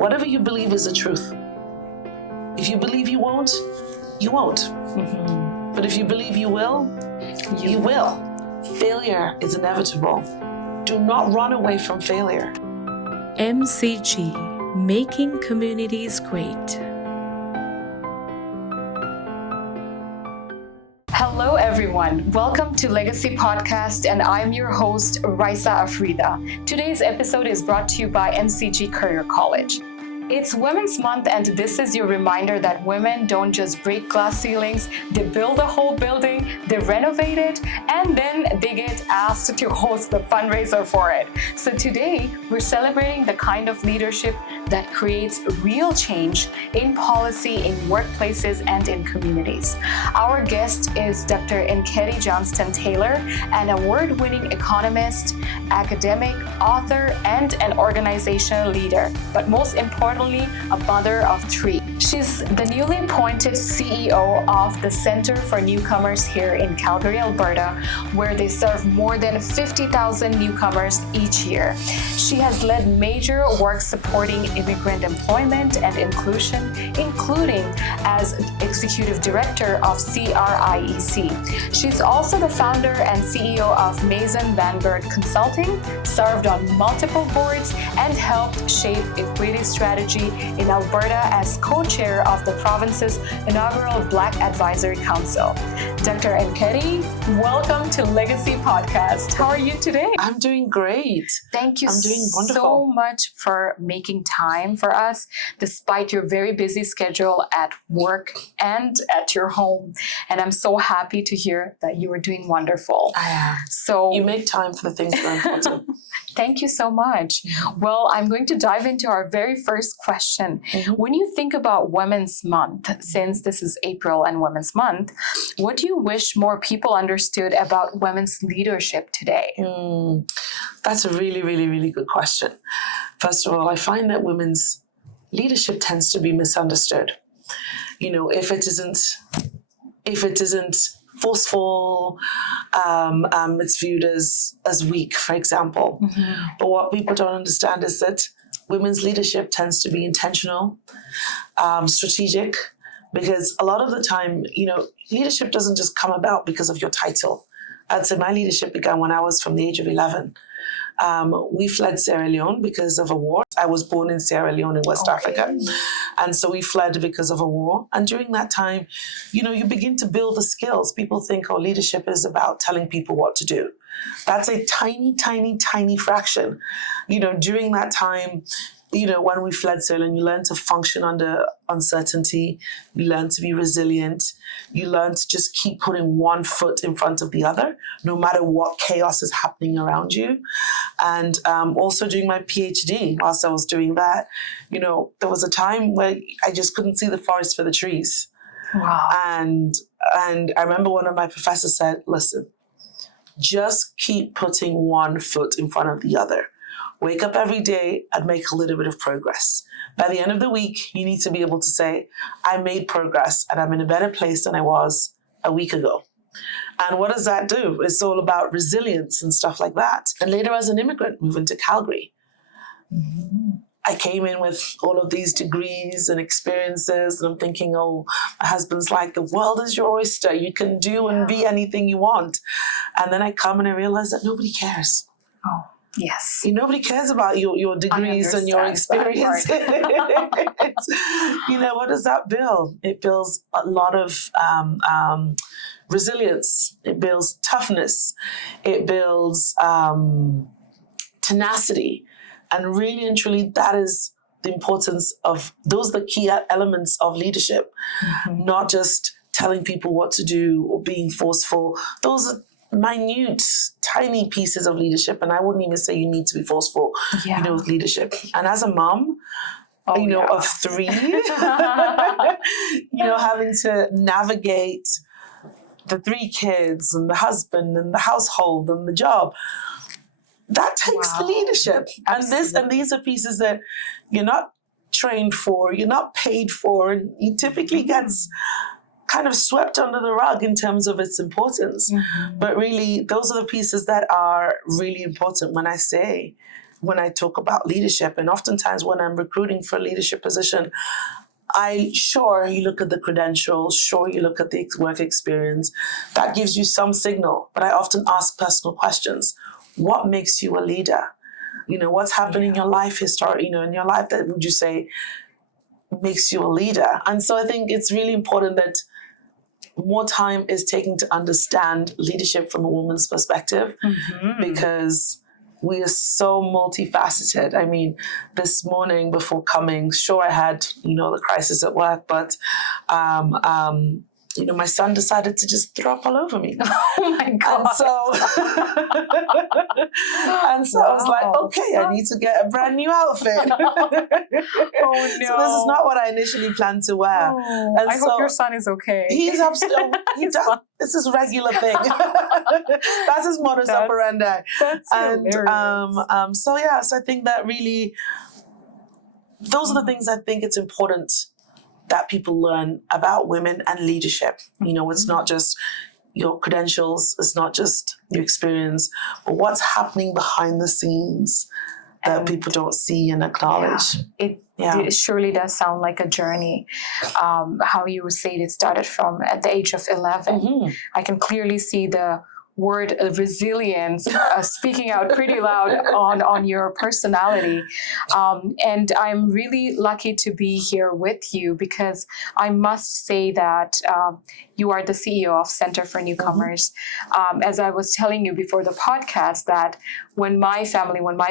whatever you believe is the truth. If you believe you won't, you won't. Mm-hmm. But if you believe you will, you will. Failure is inevitable. Do not run away from failure. MCG, Making Communities Great. Hello everyone, welcome to Legacy Podcast, and I'm your host, Raisa Afrida. Today's episode is brought to you by MCG Career College. It's Women's Month, and this is your reminder that women don't just break glass ceilings, they build a whole building, they renovate it, and then they get asked to host the fundraiser for it. So today, we're celebrating the kind of leadership that creates real change in policy, in workplaces, and in communities. Our guest is Dr. Nketti Johnston-Taylor, an award-winning economist, academic, author, and an organizational leader, but most importantly, a mother of three. She's the newly appointed CEO of the Center for Newcomers here in Calgary, Alberta, where they serve more than 50,000 newcomers each year. She has led major work supporting immigrant employment and inclusion, including as Executive Director of CRIEC. She's also the founder and CEO of Mason Vanguard Consulting, served on multiple boards, and helped shape equity strategy in Alberta as co-chair of the province's inaugural Black Advisory Council. Dr. Nketti, welcome to Legacy Podcast. How are you today? I'm doing great. Thank you I'm doing wonderful. so much for making time for us, despite your very busy schedule at work and at your home. And I'm so happy to hear that you are doing wonderful. I am. So you make time for the things that are important. Thank you so much. Well, I'm going to dive into our very first question. Mm-hmm. When you think about Women's Month, since this is April and Women's Month, what do you wish more people understood about women's leadership today? That's a really, really, really good question. First of all, I find that women's leadership tends to be misunderstood. You know, if it isn't forceful, it's viewed as weak, for example. Mm-hmm. But what people don't understand is that women's leadership tends to be intentional, strategic, because a lot of the time, you know, leadership doesn't just come about because of your title. I'd say my leadership began when I was from the age of 11. We fled Sierra Leone because of a war. I was born in Sierra Leone in West Africa. And so we fled because of a war. And during that time, you know, you begin to build the skills. People think, leadership is about telling people what to do. That's a tiny, tiny, tiny fraction. You know, during that time, you know, when we fled Sierra Leone, you learn to function under uncertainty. You learn to be resilient. You learn to just keep putting one foot in front of the other, no matter what chaos is happening around you. And also doing my PhD, whilst I was doing that, you know, there was a time where I just couldn't see the forest for the trees. Wow. And I remember one of my professors said, listen, just keep putting one foot in front of the other. Wake up every day and make a little bit of progress. By the end of the week, you need to be able to say, I made progress and I'm in a better place than I was a week ago. And what does that do? It's all about resilience and stuff like that. And later as an immigrant, moving to Calgary, I came in with all of these degrees and experiences, and I'm thinking, my husband's like, the world is your oyster. You can do and be anything you want. And then I come and I realize that nobody cares. Oh. Yes. Nobody cares about your degrees and your experience. You know, what does that build? It builds a lot of resilience. It builds toughness. It builds tenacity. And really and truly, that is the importance of, those are the key elements of leadership, not just telling people what to do or being forceful. Those are minute, tiny pieces of leadership. And I wouldn't even say you need to be forceful, you know, with leadership. And as a mom, of three, you know, having to navigate the 3 kids and the husband and the household and the job, that takes the leadership. Absolutely. And these are pieces that you're not trained for, you're not paid for, and it typically gets kind of swept under the rug in terms of its importance. But really, those are the pieces that are really important when I say when I talk about leadership, and oftentimes when I'm recruiting for a leadership position, you look at the credentials, you look at the work experience. That gives you some signal. But I often ask personal questions. What makes you a leader? What's happened in your life in your life that would you say makes you a leader? And so I think it's really important that more time is taken to understand leadership from a woman's perspective, because we are so multifaceted. I mean, this morning before coming, sure, I had, the crisis at work, but, my son decided to just throw up all over me. Oh my God. And so I was like, okay, I need to get a brand new outfit. Oh no. So this is not what I initially planned to wear. Oh, And I hope your son is okay. He's absolutely, this is a regular thing. That's his modus operandi. That's hilarious. So I think that really, those are the things I think it's important that people learn about women and leadership. It's not just your credentials, it's not just your experience, but what's happening behind the scenes that people don't see and acknowledge. It surely does sound like a journey. How you said it started from at the age of 11. I can clearly see the word resilience speaking out pretty loud on your personality. And I'm really lucky to be here with you, because I must say that you are the CEO of Center for Newcomers. As I was telling you before the podcast, that when my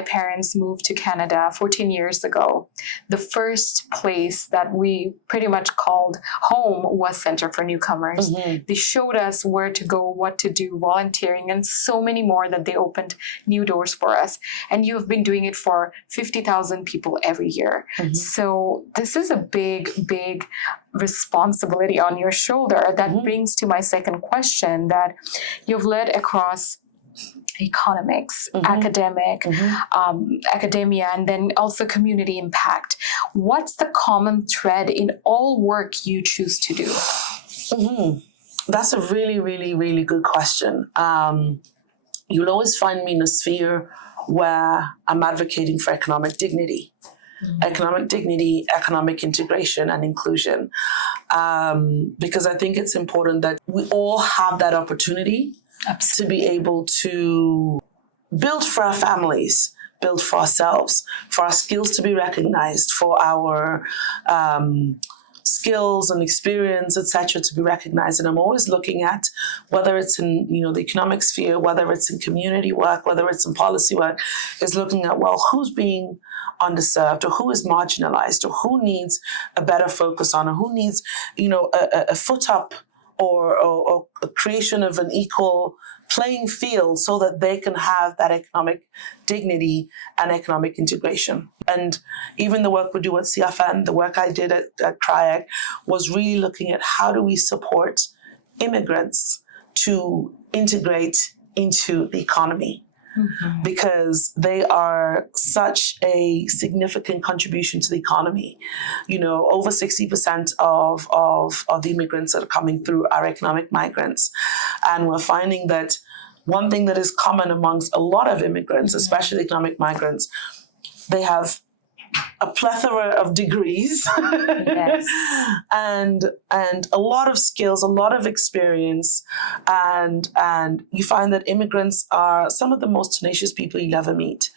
parents moved to Canada 14 years ago, the first place that we pretty much called home was Center for Newcomers. They showed us where to go, what to do, volunteering, and so many more, that they opened new doors for us. And you have been doing it for 50,000 people every year. So this is a big, big responsibility on your shoulder. That brings to my second question, that you've led across economics, academia, and then also community impact. What's the common thread in all work you choose to do? That's a really, really, really good question. You'll always find me in a sphere where I'm advocating for economic dignity. Economic integration and inclusion. Because I think it's important that we all have that opportunity to be able to build for our families, build for ourselves, for our skills to be recognized, for our skills and experience, etc., to be recognized. And I'm always looking at whether it's in the economic sphere, whether it's in community work, whether it's in policy work, is looking at, well, who's being underserved, or who is marginalized, or who needs a better focus on, or who needs a foot up, or a creation of an equal playing field, so that they can have that economic dignity and economic integration. And even the work we do at CFN, the work I did at CRIAC, was really looking at how do we support immigrants to integrate into the economy. Because they are such a significant contribution to the economy. Over 60% of the immigrants that are coming through are economic migrants. And we're finding that one thing that is common amongst a lot of immigrants, especially economic migrants, they have a plethora of degrees and a lot of skills, a lot of experience, and you find that immigrants are some of the most tenacious people you'll ever meet,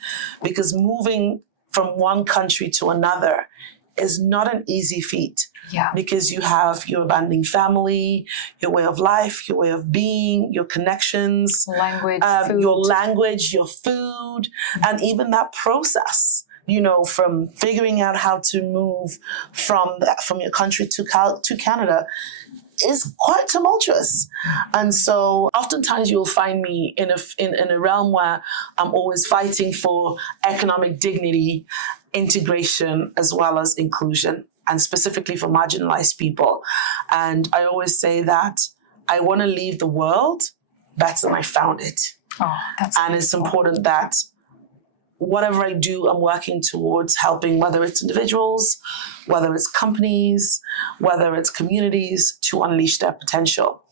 because moving from one country to another is not an easy feat. Because you have your abandoning family, your way of life, your way of being, your connections, your language, your food, and even that process. From figuring out how to move from your country to Canada is quite tumultuous. And so oftentimes you'll find me in a realm where I'm always fighting for economic dignity, integration, as well as inclusion, and specifically for marginalized people. And I always say that I want to leave the world better than I found it. And it's important that whatever I do, I'm working towards helping, whether it's individuals, whether it's companies, whether it's communities, to unleash their potential.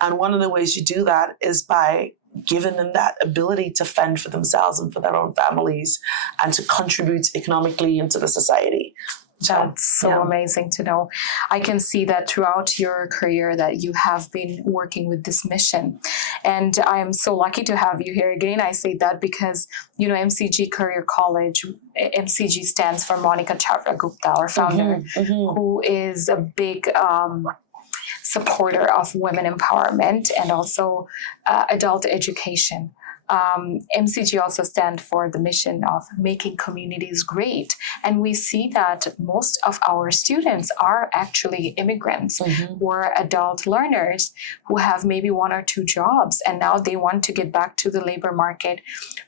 And one of the ways you do that is by given them that ability to fend for themselves and for their own families and to contribute economically into the society. That's so amazing to know. I can see that throughout your career that you have been working with this mission. And I am so lucky to have you here again. I say that because, MCG Career College, MCG stands for Monica Chavra Gupta, our founder, who is a big supporter of women empowerment and also adult education. MCG also stands for the mission of making communities great. And we see that most of our students are actually immigrants who are adult learners who have maybe 1 or 2 jobs. And now they want to get back to the labor market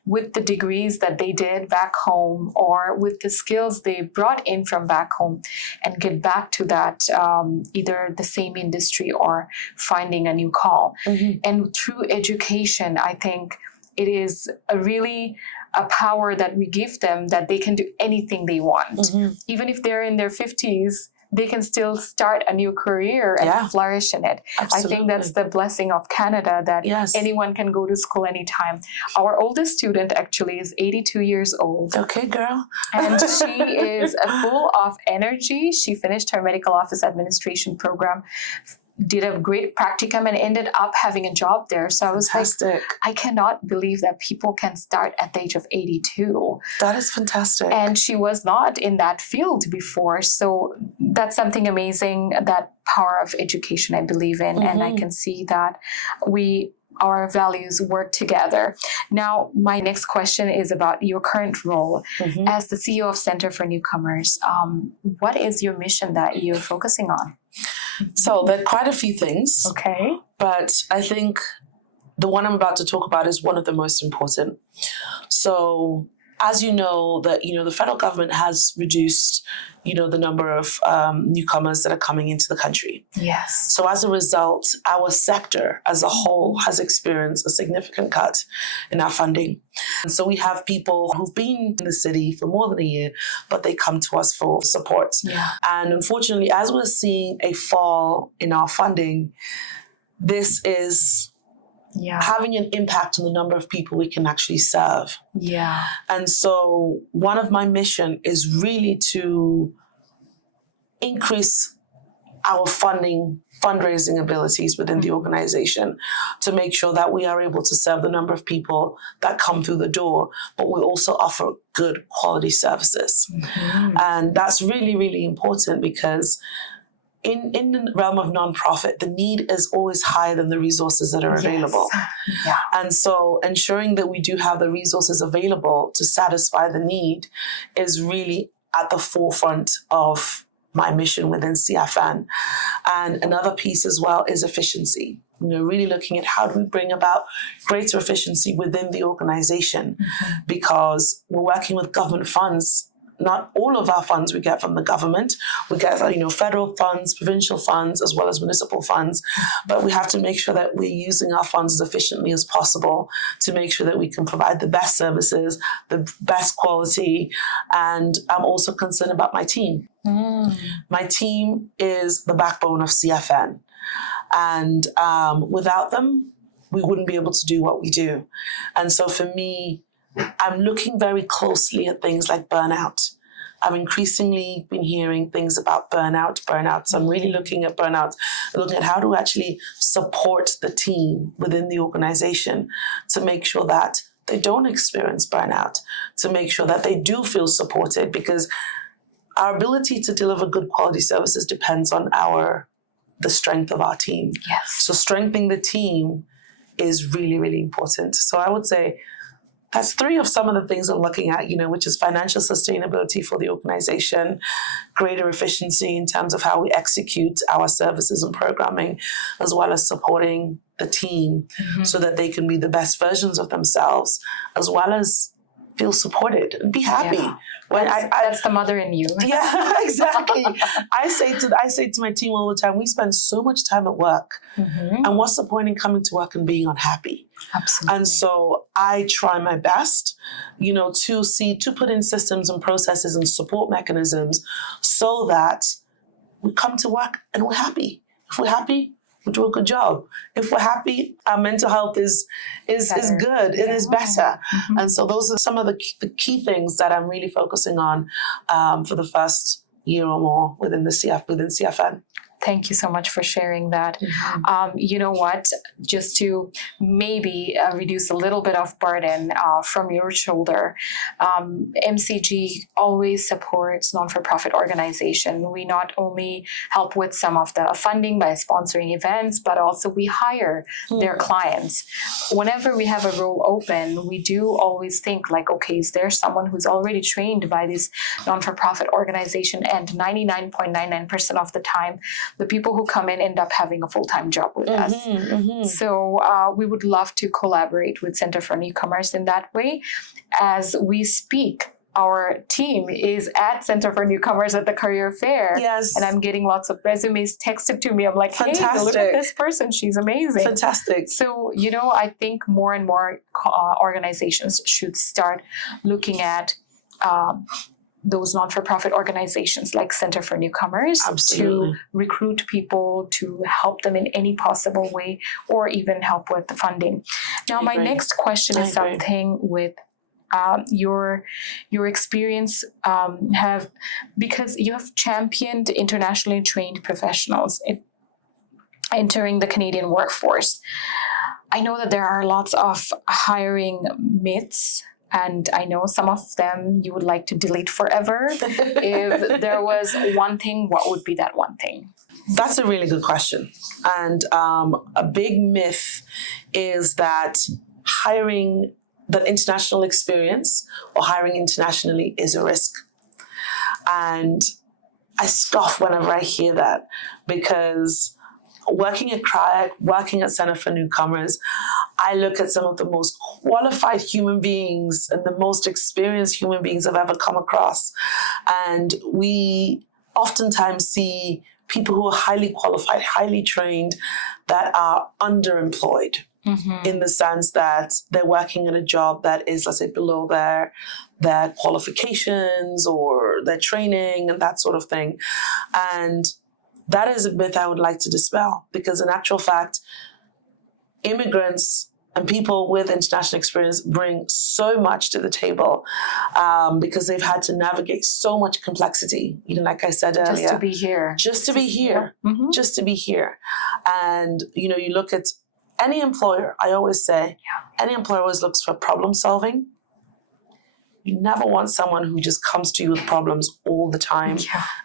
with the degrees that they did back home or with the skills they brought in from back home and get back to that either the same industry or finding a new call. And through education, I think it is a power that we give them that they can do anything they want. Even if they're in their 50s, they can still start a new career and flourish in it. Absolutely. I think that's the blessing of Canada, that anyone can go to school anytime. Our oldest student actually is 82 years old. Okay, girl. And she is full of energy. She finished her medical office administration program, did a great practicum and ended up having a job there. So I was like, I cannot believe that people can start at the age of 82. That is fantastic. And she was not in that field before. So that's something amazing, that power of education I believe in. And I can see that our values work together. Now, my next question is about your current role as the CEO of Center for Newcomers. What is your mission that you're focusing on? So there are quite a few things. Okay. But I think the one I'm about to talk about is one of the most important. So as you know, the federal government has reduced, the number of newcomers that are coming into the country. Yes. So as a result, our sector as a whole has experienced a significant cut in our funding. And so we have people who've been in the city for more than a year, but they come to us for support. Yeah. And unfortunately, as we're seeing a fall in our funding, this is having an impact on the number of people we can actually serve. Yeah. And so one of my mission is really to increase our fundraising abilities within the organization to make sure that we are able to serve the number of people that come through the door, but we also offer good quality services. And that's really, really important because in the realm of nonprofit, the need is always higher than the resources that are available. Yeah. And so ensuring that we do have the resources available to satisfy the need is really at the forefront of my mission within CFN. And another piece as well is efficiency. Really looking at how do we bring about greater efficiency within the organization, because we're working with government funds. Not all of our funds we get from the government. We get, federal funds, provincial funds, as well as municipal funds. But we have to make sure that we're using our funds as efficiently as possible to make sure that we can provide the best services, the best quality. And I'm also concerned about my team. My team is the backbone of CFN. And without them, we wouldn't be able to do what we do. And so for me, I'm looking very closely at things like burnout. I've increasingly been hearing things about burnout. So I'm really looking at burnout, looking at how to actually support the team within the organization to make sure that they don't experience burnout, to make sure that they do feel supported, because our ability to deliver good quality services depends on the strength of our team. Yes. So strengthening the team is really, really important. So I would say that's 3 of some of the things I'm looking at, which is financial sustainability for the organization, greater efficiency in terms of how we execute our services and programming, as well as supporting the team so that they can be the best versions of themselves, as well as feel supported and be happy. Yeah. That's the mother in you. Yeah, exactly. I say to my team all the time, we spend so much time at work, and what's the point in coming to work and being unhappy? Absolutely. And so I try my best, to put in systems and processes and support mechanisms so that we come to work and we're happy. If we're happy, we do a good job. If we're happy, our mental health is good. It is better. And so those are some of the key things that I'm really focusing on for the first year or more within CFN. Thank you so much for sharing that. You know what? Just to maybe reduce a little bit of burden from your shoulder, MCG always supports non-for-profit organization. We not only help with some of the funding by sponsoring events, but also we hire their clients. Whenever we have a role open, we do always think like, okay, is there someone who's already trained by this non-for-profit organization? And 99.99% of the time, the people who come in end up having a full-time job with us. So we would love to collaborate with Center for Newcomers in that way. As we speak, our team is at Center for Newcomers at the career fair. Yes. And I'm getting lots of resumes texted to me. I'm like, hey, look at this person. She's amazing. Fantastic. So, I think more and more organizations should start looking at those non-for-profit organizations like Center for Newcomers to recruit people, to help them in any possible way, or even help with the funding. Now, my next question is something with your experience because you have championed internationally trained professionals entering the Canadian workforce. I know that there are lots of hiring myths, and I know some of them you would like to delete forever. If there was one thing, what would be that one thing? That's a really good question. And a big myth is that hiring that international experience or hiring internationally is a risk. And I scoff whenever I hear that, because working at CRIAC, working at Center for Newcomers, I look at some of the most qualified human beings and the most experienced human beings I've ever come across. And we oftentimes see people who are highly qualified, highly trained, that are underemployed. In the sense that they're working in a job that is, let's say, below their qualifications or their training and that sort of thing. And that is a myth I would like to dispel, because in actual fact, immigrants and people with international experience bring so much to the table because they've had to navigate so much complexity, like I said earlier. Just to be here. Just to be here. Just to be here. And, you look at any employer, I always say, any employer always looks for problem solving. You never want someone who just comes to you with problems all the time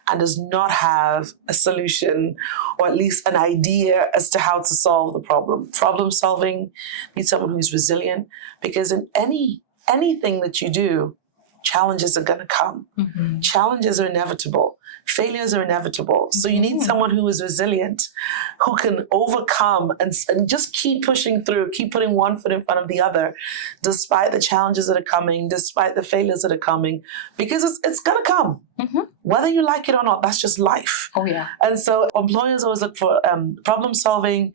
and does not have a solution or at least an idea as to how to solve the problem. Problem solving needs someone who's resilient, because in anything that you do, challenges are going to come. Challenges are inevitable. Failures are inevitable. So you need someone who is resilient, who can overcome and just keep pushing through, keep putting one foot in front of the other, despite the challenges that are coming, despite the failures that are coming, because it's going to come. Whether you like it or not, that's just life. Oh, yeah. And so employers always look for problem solving,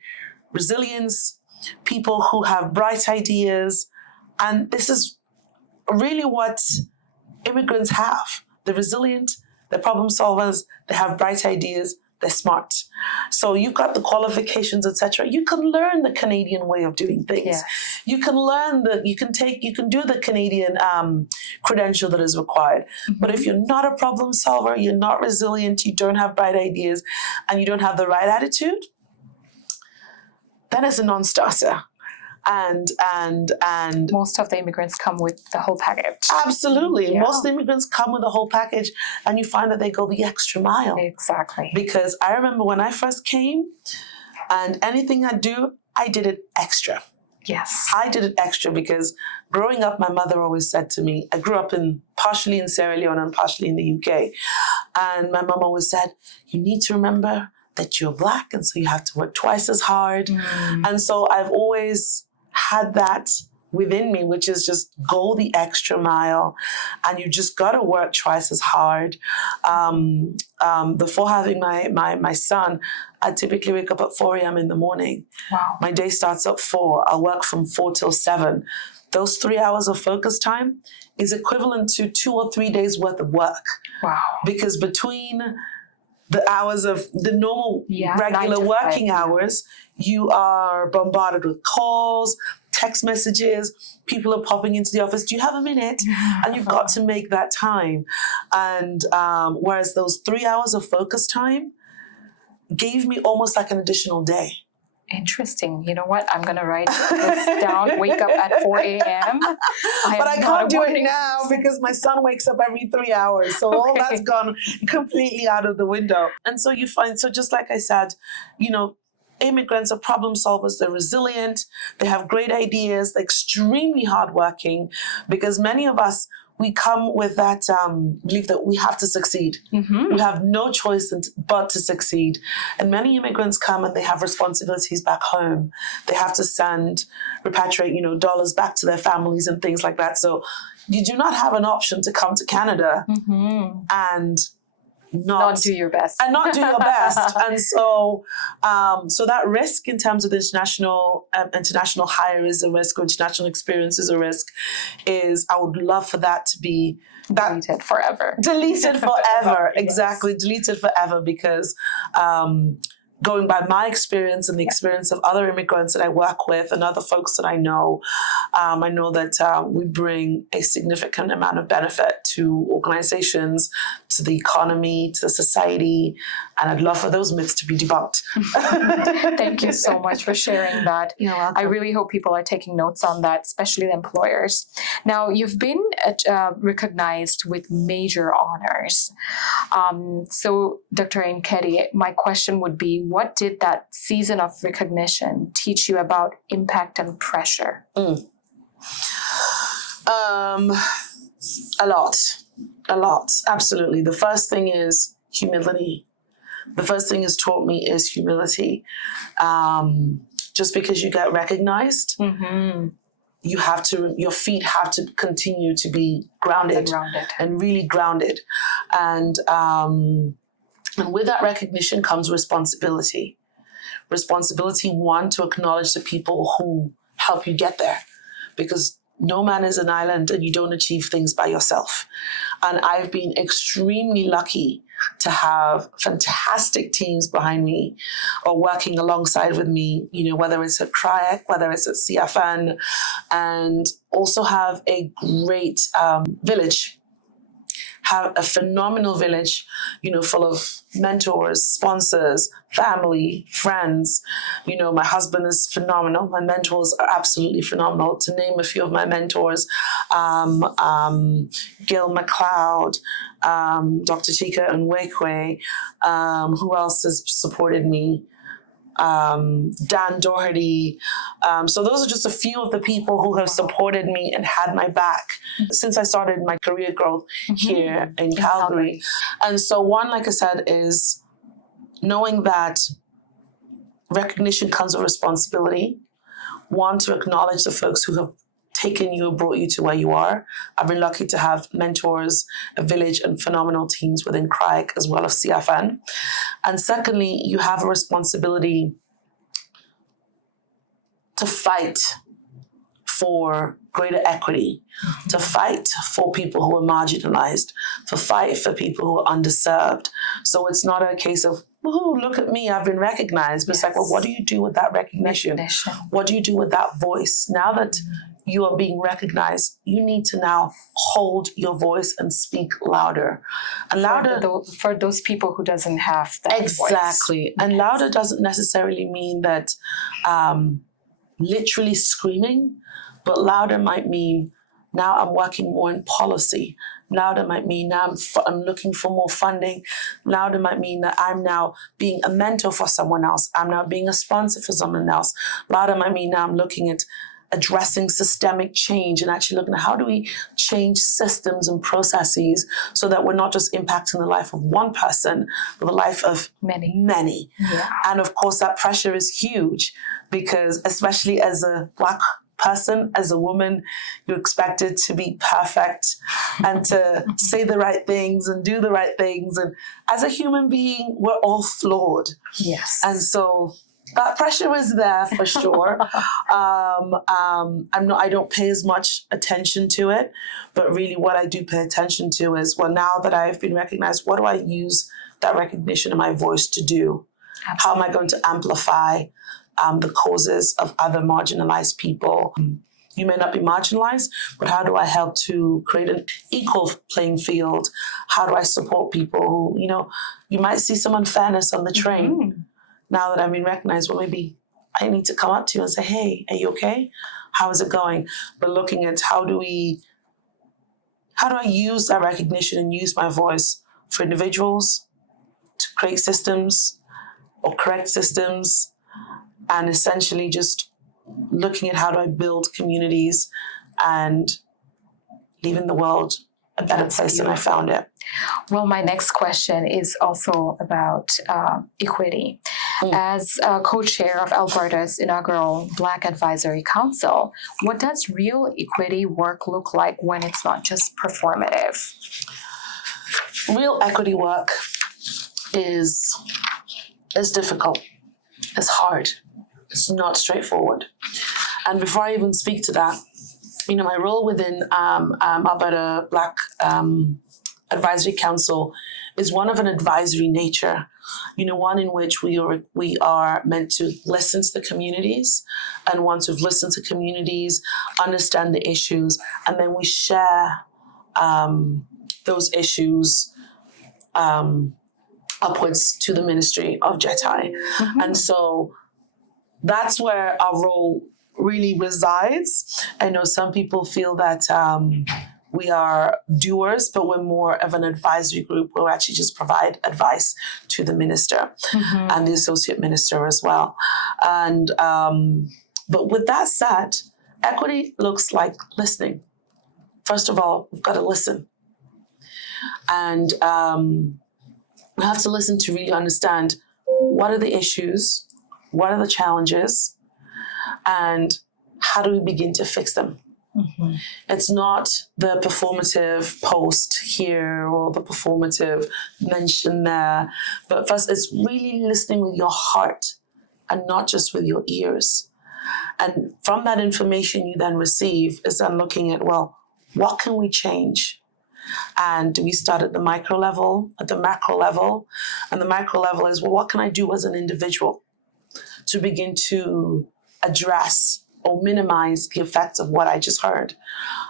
resilience, people who have bright ideas. And this is really what immigrants have. They're resilient, they're problem solvers, they have bright ideas, they're smart. So you've got the qualifications, etc. You can learn the Canadian way of doing things. Yes. You can learn you can do the Canadian credential that is required. But if you're not a problem solver, you're not resilient, you don't have bright ideas, and you don't have the right attitude, then it's a non-starter. And most of the immigrants come with the whole package. Absolutely. Yeah. Most immigrants come with the whole package, and you find that they go the extra mile. Exactly. Because I remember when I first came, and anything I do, I did it extra. Yes. I did it extra because growing up, my mother always said to me, I grew up partially in Sierra Leone and partially in the UK. And my mom always said, you need to remember that you're Black, and so you have to work twice as hard. And so I've always had that within me, which is just go the extra mile, and you just got to work twice as hard. Before having my son, I typically wake up at 4 a.m. in the morning. Wow. My day starts at 4. I'll work from 4 till 7. Those 3 hours of focus time is equivalent to 2 or 3 days worth of work. Wow. Because between the hours of the normal regular working hours, you are bombarded with calls, text messages, people are popping into the office, do you have a minute? And you've got to make that time. And whereas those 3 hours of focus time gave me almost like an additional day. Interesting. You know what? I'm going to write this down. Wake up at 4 a.m. But I can't do it now because my son wakes up every 3 hours. So all that's gone completely out of the window. And so you find, so just like I said, you know, immigrants are problem solvers. They're resilient. They have great ideas. They're extremely hardworking because many of us, we come with that belief that we have to succeed. We have no choice but to succeed. And many immigrants come and they have responsibilities back home. They have to repatriate, you know, dollars back to their families and things like that. So you do not have an option to come to Canada and not do your best. And not do your best. And so so that risk in terms of the international hire is a risk, or international experience is a risk, I would love for that to be deleted forever. Deleted forever. Exactly. Deleted forever because going by my experience and the experience of other immigrants that I work with and other folks that I know that we bring a significant amount of benefit to organizations, to the economy, to the society, and I'd love for those myths to be debunked. Thank you so much for sharing that. You're welcome. I really hope people are taking notes on that, especially the employers. Now, you've been recognized with major honors. So, Dr. Nketti, my question would be, what did that season of recognition teach you about impact and pressure? A lot, absolutely. The first thing is humility. The first thing it's taught me is humility. Just because you get recognized, your feet have to continue to be grounded. And really grounded. And with that recognition comes responsibility. Responsibility, one, to acknowledge the people who help you get there. Because no man is an island and you don't achieve things by yourself. And I've been extremely lucky to have fantastic teams behind me or working alongside with me, you know, whether it's at CRIAC, whether it's at CFN, and also have a great village. Have a phenomenal village, you know, full of mentors, sponsors, family, friends. You know, my husband is phenomenal. My mentors are absolutely phenomenal. To name a few of my mentors, Gil McLeod, Dr. Chika Nwekwe, who else has supported me? Dan Doherty. So those are just a few of the people who have supported me and had my back since I started my career growth here in Calgary. And so one, like I said, is knowing that recognition comes with responsibility. One, to acknowledge the folks who have taken you and brought you to where you are. I've been lucky to have mentors, a village, and phenomenal teams within CRIAC as well as CFN. And secondly, you have a responsibility to fight for greater equity, to fight for people who are marginalized, to fight for people who are underserved. So it's not a case of, woohoo, look at me, I've been recognized. But it's like, well, what do you do with that recognition? What do you do with that voice? Now that you are being recognized, you need to now hold your voice and speak louder. And louder for those people who doesn't have that voice. Exactly. And louder doesn't necessarily mean that literally screaming, but louder might mean now I'm working more in policy. Louder might mean now I'm looking for more funding. Louder might mean that I'm now being a mentor for someone else. I'm now being a sponsor for someone else. Louder might mean now I'm looking at addressing systemic change and actually looking at how do we change systems and processes so that we're not just impacting the life of one person, but the life of many. Yeah. And of course, that pressure is huge because especially as a Black person, as a woman, you're expected to be perfect and to say the right things and do the right things. And as a human being, we're all flawed. Yes. And so that pressure is there for sure. I don't pay as much attention to it, but really what I do pay attention to is, well, now that I've been recognized, what do I use that recognition in my voice to do? Absolutely. How am I going to amplify the causes of other marginalized people? You may not be marginalized, but how do I help to create an equal playing field? How do I support people who, you might see some unfairness on the train. Mm-hmm. Now that I've been recognized, well, maybe I need to come up to you and say, hey, are you okay? How is it going? But looking at how do I use that recognition and use my voice for individuals to create systems or correct systems, and essentially just looking at how do I build communities and leaving the world a better place than I found it. Well, my next question is also about equity. As co-chair of Alberta's inaugural Black Advisory Council, what does real equity work look like when it's not just performative? Real equity work is difficult. It's hard. It's not straightforward. And before I even speak to that, my role within Alberta Black Advisory Council is one of an advisory nature, one in which we are meant to listen to the communities, and once we've listened to communities, understand the issues, and then we share those issues upwards to the Ministry of Jetai. Mm-hmm. And so that's where our role really resides. I know some people feel that we are doers, but we're more of an advisory group where we actually just provide advice to the minister and the associate minister as well. And but with that said, equity looks like listening. First of all, we've got to listen. And we have to listen to really understand what are the issues, what are the challenges, and how do we begin to fix them? Mm-hmm. It's not the performative post here or the performative mention there, but first it's really listening with your heart and not just with your ears. And from that information you then receive is then looking at, well, what can we change? And do we start at the micro level, at the macro level? And the micro level is, well, what can I do as an individual to begin to address or minimize the effects of what I just heard?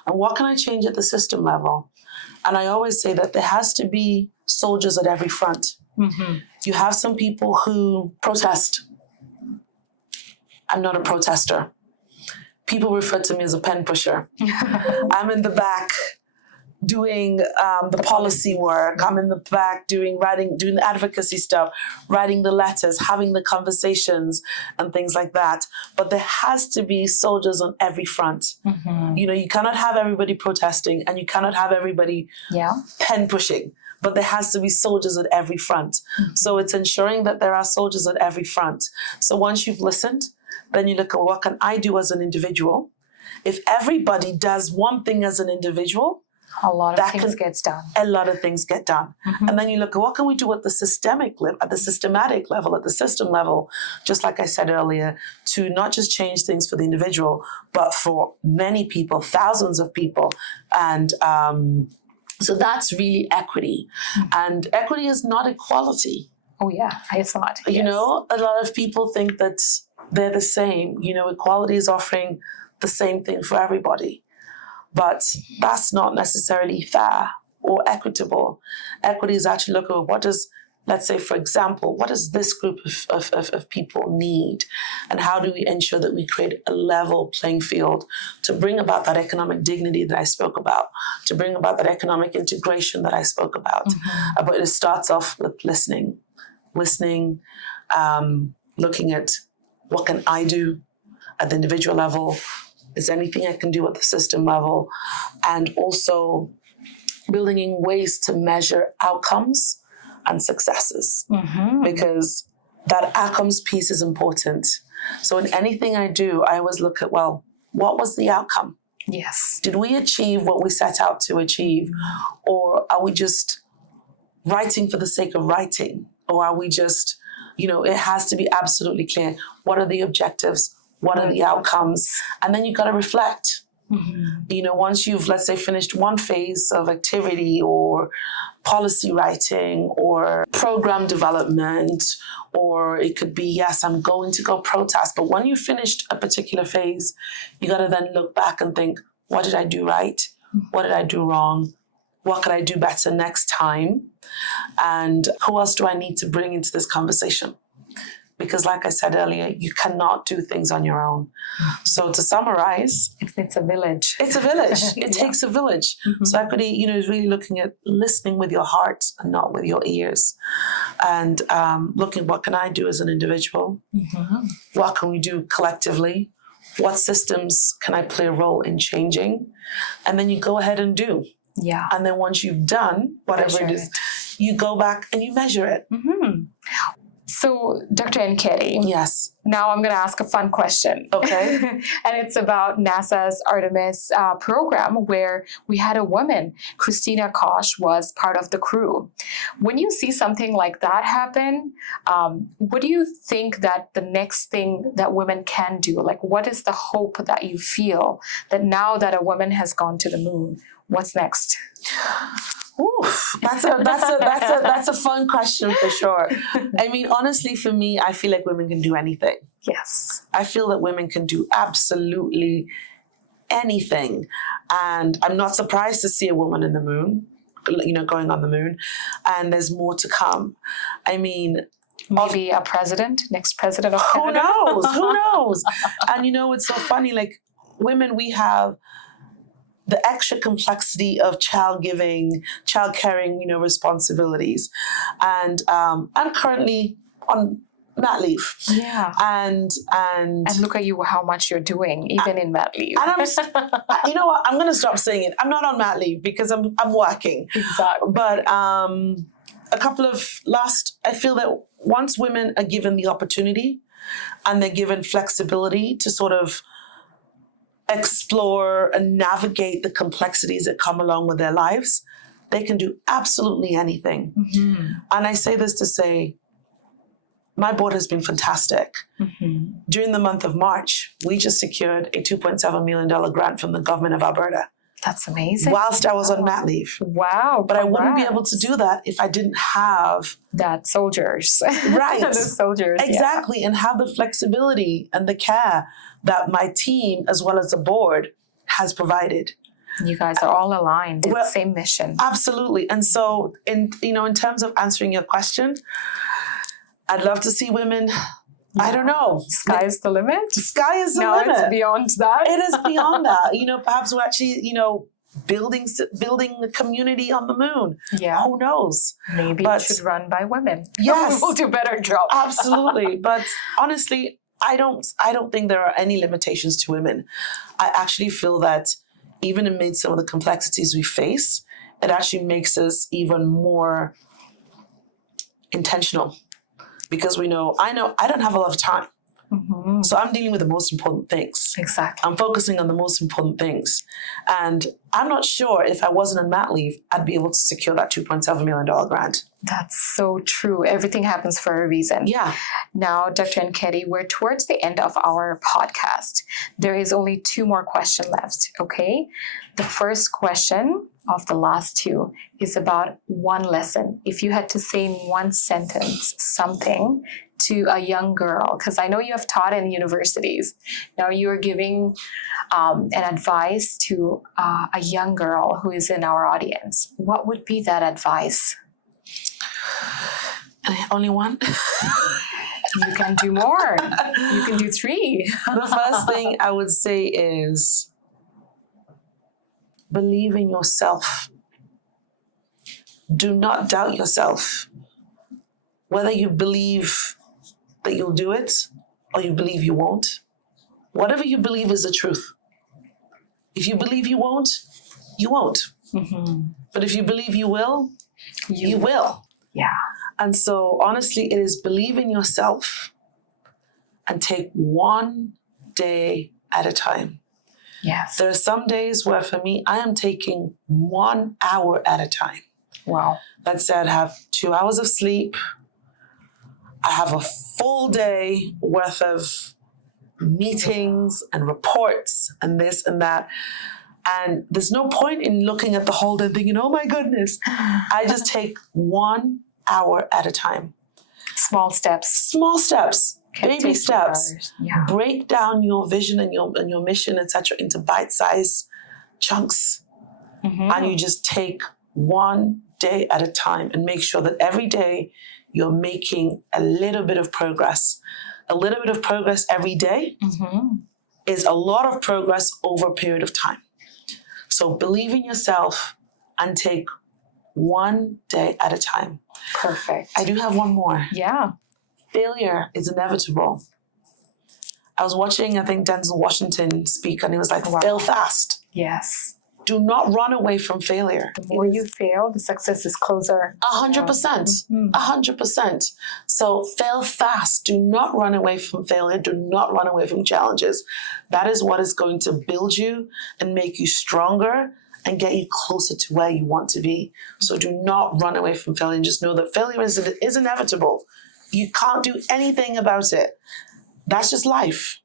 And what can I change at the system level? And I always say that there has to be soldiers at every front. Mm-hmm. You have some people who protest. I'm not a protester. People refer to me as a pen pusher. I'm in the back doing the policy work. I'm in the back doing the advocacy stuff, writing the letters, having the conversations and things like that. But there has to be soldiers on every front. Mm-hmm. You cannot have everybody protesting and you cannot have everybody pen pushing, but there has to be soldiers at every front. Mm-hmm. So it's ensuring that there are soldiers at every front. So once you've listened, then you look at what can I do as an individual? If everybody does one thing as an individual, a lot of things gets done. A lot of things get done. Mm-hmm. And then you look at what can we do at the systematic level, at the system level, just like I said earlier, to not just change things for the individual, but for many people, thousands of people. And so that's really equity. Mm-hmm. And equity is not equality. Oh yeah, it's not. A lot of people think that they're the same. Equality is offering the same thing for everybody. But that's not necessarily fair or equitable. Equity is actually looking at what does, let's say, for example, what does this group of people need? And how do we ensure that we create a level playing field to bring about that economic dignity that I spoke about, to bring about that economic integration that I spoke about? Mm-hmm. But it starts off with listening, looking at what can I do at the individual level? Is there anything I can do at the system level? And also building in ways to measure outcomes and successes. Mm-hmm. Because that outcomes piece is important. So in anything I do, I always look at, well, what was the outcome? Yes. Did we achieve what we set out to achieve? Or are we just writing for the sake of writing? Or are we just, it has to be absolutely clear. What are the objectives? What are the outcomes? And then you've got to reflect. Mm-hmm. Once you've, let's say, finished one phase of activity or policy writing or program development, or it could be, yes, I'm going to go protest. But when you finished a particular phase, you got to then look back and think, what did I do right? What did I do wrong? What could I do better next time? And who else do I need to bring into this conversation? Because like I said earlier, you cannot do things on your own. So to summarize, It's a village. it's a village. It takes a village. So equity, is really looking at listening with your heart and not with your ears. And looking, what can I do as an individual? What can we do collectively? What systems can I play a role in changing? And then you go ahead and do. Yeah. And then once you've done whatever it is, you go back and you measure it. So, Dr. Nketti, Yes. now I'm going to ask a fun question. Okay. And it's about NASA's Artemis program, where we had a woman, Christina Koch, was part of the crew. When you see something like that happen, what do you think that the next thing that women can do? Like, what is the hope that you feel that now that a woman has gone to the moon, what's next? Oof, that's a fun question for sure. I mean, honestly, for me, I feel like women can do anything. Yes. I feel that women can do absolutely anything. And I'm not surprised to see a woman in the moon, going on the moon. And there's more to come. I mean, Maybe a president, next president of Canada. Who knows? And it's so funny, like women, we have the extra complexity of child caring, responsibilities. And I'm currently on mat leave. Yeah. And look at you, how much you're doing, even in mat leave. And you know what? I'm going to stop saying it. I'm not on mat leave because I'm working. Exactly. But I feel that once women are given the opportunity and they're given flexibility to sort of explore and navigate the complexities that come along with their lives, they can do absolutely anything. And I say this to say, my board has been fantastic. During the month of March, we just secured a $2.7 million grant from the government of Alberta. That's amazing. Whilst I was on mat leave. Wow. But I wouldn't be able to do that if I didn't have that soldiers. Right. The soldiers. Exactly. Yeah. And have the flexibility and the care that my team, as well as the board, has provided. You guys are all aligned in the same mission. Absolutely. And so in terms of answering your question, I'd love to see women, I don't know. Sky is the limit? Sky is the limit. Now it's beyond that. It is beyond that. Perhaps we're actually, building a community on the moon. Yeah. Who knows? Maybe it should run by women. Yes. We'll do a better job. Absolutely. But honestly, I don't think there are any limitations to women. I actually feel that even amid some of the complexities we face, it actually makes us even more intentional. Because I don't have a lot of time. So I'm dealing with the most important things. Exactly. I'm focusing on the most important things. And I'm not sure if I wasn't on mat leave, I'd be able to secure that $2.7 million grant. That's so true. Everything happens for a reason. Yeah. Now, Dr. Nketti, we're towards the end of our podcast. There is only 2 more questions left, okay? The first question of the last 2 is about one lesson. If you had to say in one sentence something to a young girl, because I know you have taught in universities. Now you're giving an advice to a young girl who is in our audience. What would be that advice? Only one? You can do more. You can do 3. The first thing I would say is believe in yourself. Do not doubt yourself. Whether you believe that you'll do it or you believe you won't, whatever you believe is the truth. If you believe you won't, you won't. But if you believe you will, you will. Yeah. And so honestly, it is believe in yourself and take one day at a time. Yes. There are some days where for me, I am taking 1 hour at a time. Wow. Let's say I'd have 2 hours of sleep. I have a full day worth of meetings and reports and this and that. And there's no point in looking at the whole day and thinking, oh my goodness. I just take 1 hour at a time. Small steps. Baby steps. Yeah. Break down your vision and your mission, etc., into bite-sized chunks. And you just take 1 day at a time and make sure that every day you're making a little bit of progress. A little bit of progress every day is a lot of progress over a period of time. So believe in yourself and take 1 day at a time. Perfect. I do have one more. Yeah. Failure is inevitable. I was watching, I think, Denzel Washington speak, and he was like, fail fast. Yes. Do not run away from failure. The more you fail, the success is closer. 100%. 100%. So fail fast. Do not run away from failure. Do not run away from challenges. That is what is going to build you and make you stronger and get you closer to where you want to be. So do not run away from failure. And just know that failure is inevitable. You can't do anything about it. That's just life.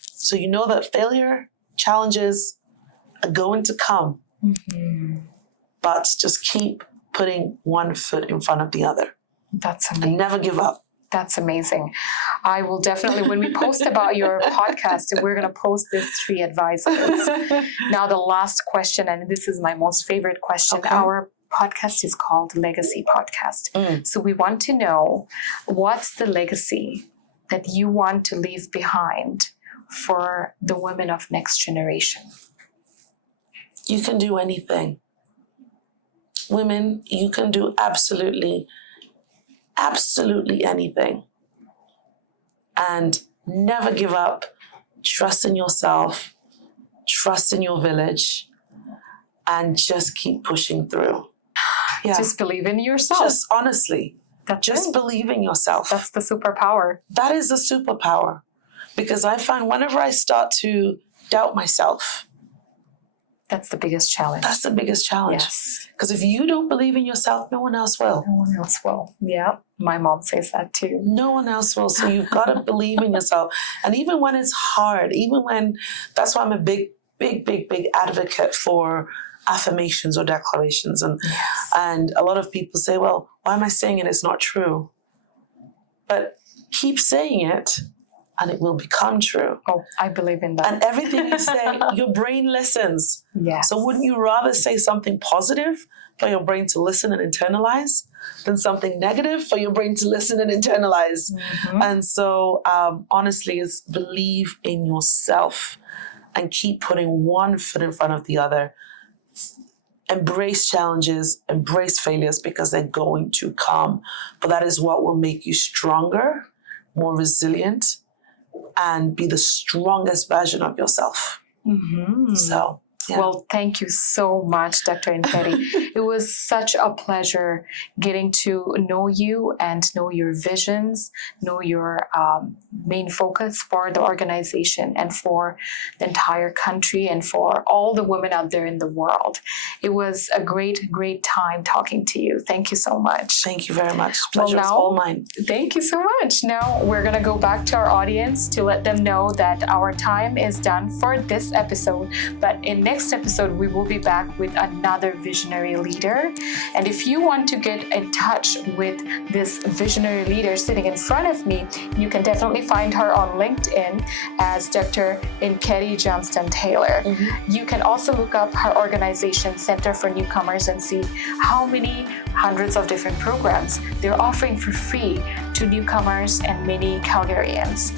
So you know that failure, challenges are going to come. But just keep putting one foot in front of the other. That's amazing. And never give up. That's amazing. I will definitely, when we post about your podcast, we're going to post these 3 advices. Now, the last question, and this is my most favorite question. Okay. Our podcast is called Legacy Podcast. So we want to know, what's the legacy that you want to leave behind for the women of next generation? You can do anything. Women, you can do absolutely anything. And never give up. Trust in yourself. Trust in your village. And just keep pushing through. Yeah. Just believe in yourself. Just honestly. Just it. Believe in yourself. That's the superpower. That is the superpower. Because I find whenever I start to doubt myself, that's the biggest challenge. That's the biggest challenge. Yes. Because if you don't believe in yourself, no one else will. No one else will. Yeah. My mom says that too. No one else will. So you've got to believe in yourself. And even when it's hard, that's why I'm a big advocate for affirmations or declarations. And a lot of people say, well, why am I saying it? It's not true. But keep saying it, and it will become true. Oh, I believe in that. And everything you say, your brain listens. Yes. So wouldn't you rather say something positive for your brain to listen and internalize than something negative for your brain to listen and internalize? And so honestly, it's believe in yourself and keep putting one foot in front of the other. Embrace challenges, embrace failures, because they're going to come. But that is what will make you stronger, more resilient, and be the strongest version of yourself. So, yeah. Well, thank you so much, Dr. Nketti. It was such a pleasure getting to know you and know your visions, know your main focus for the organization and for the entire country and for all the women out there in the world. It was a great, great time talking to you. Thank you so much. Thank you very much. Pleasure is all mine. Thank you so much. Now we're going to go back to our audience to let them know that our time is done for this episode. But in next episode, we will be back with another visionary leader. And if you want to get in touch with this visionary leader sitting in front of me, you can definitely find her on LinkedIn as Dr. Nketti Johnston-Taylor. You can also look up her organization, Center for Newcomers, and see how many hundreds of different programs they're offering for free to newcomers and many Calgarians.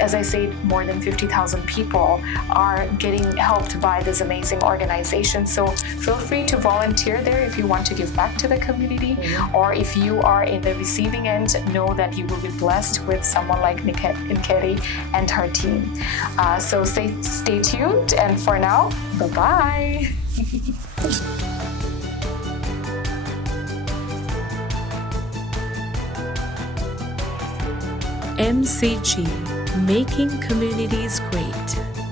As I said, more than 50,000 people are getting helped by this amazing organization. So feel free to volunteer there if you want to give back to the community, or if you are in the receiving end, know that you will be blessed with someone like Nketti and her team. So stay tuned, and for now, bye-bye. MCG, making communities great.